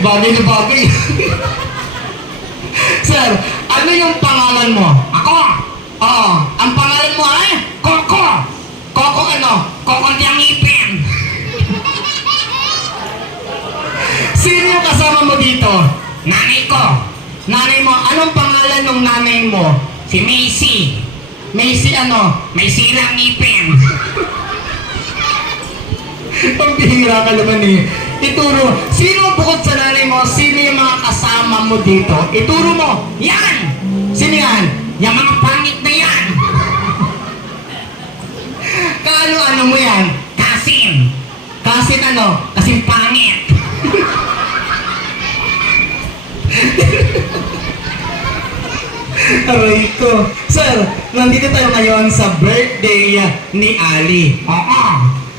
Bagay na bagay. Sir, ano yung pangalan mo? Ako? Oo. Ang pangalan mo ay? Koko! Koko ano? Kokonti ang ipin! Sino yung kasama mo dito? Nanay ko! Nanay mo, anong pangalan ng nanay mo? Si Macy! Macy ano? May silang ipin! Pambihira ka naman eh. Ituro, sino bukod sa nanay mo, sino yung mga kasama mo dito? Ituro mo. Yan! Sino yan? Yung mga pangit na yan! Ano mo yan? Kasin! Kasin ano? Kasing pangit! Aray ko. Sir, nandito tayo ngayon sa birthday ni Ali. Oo!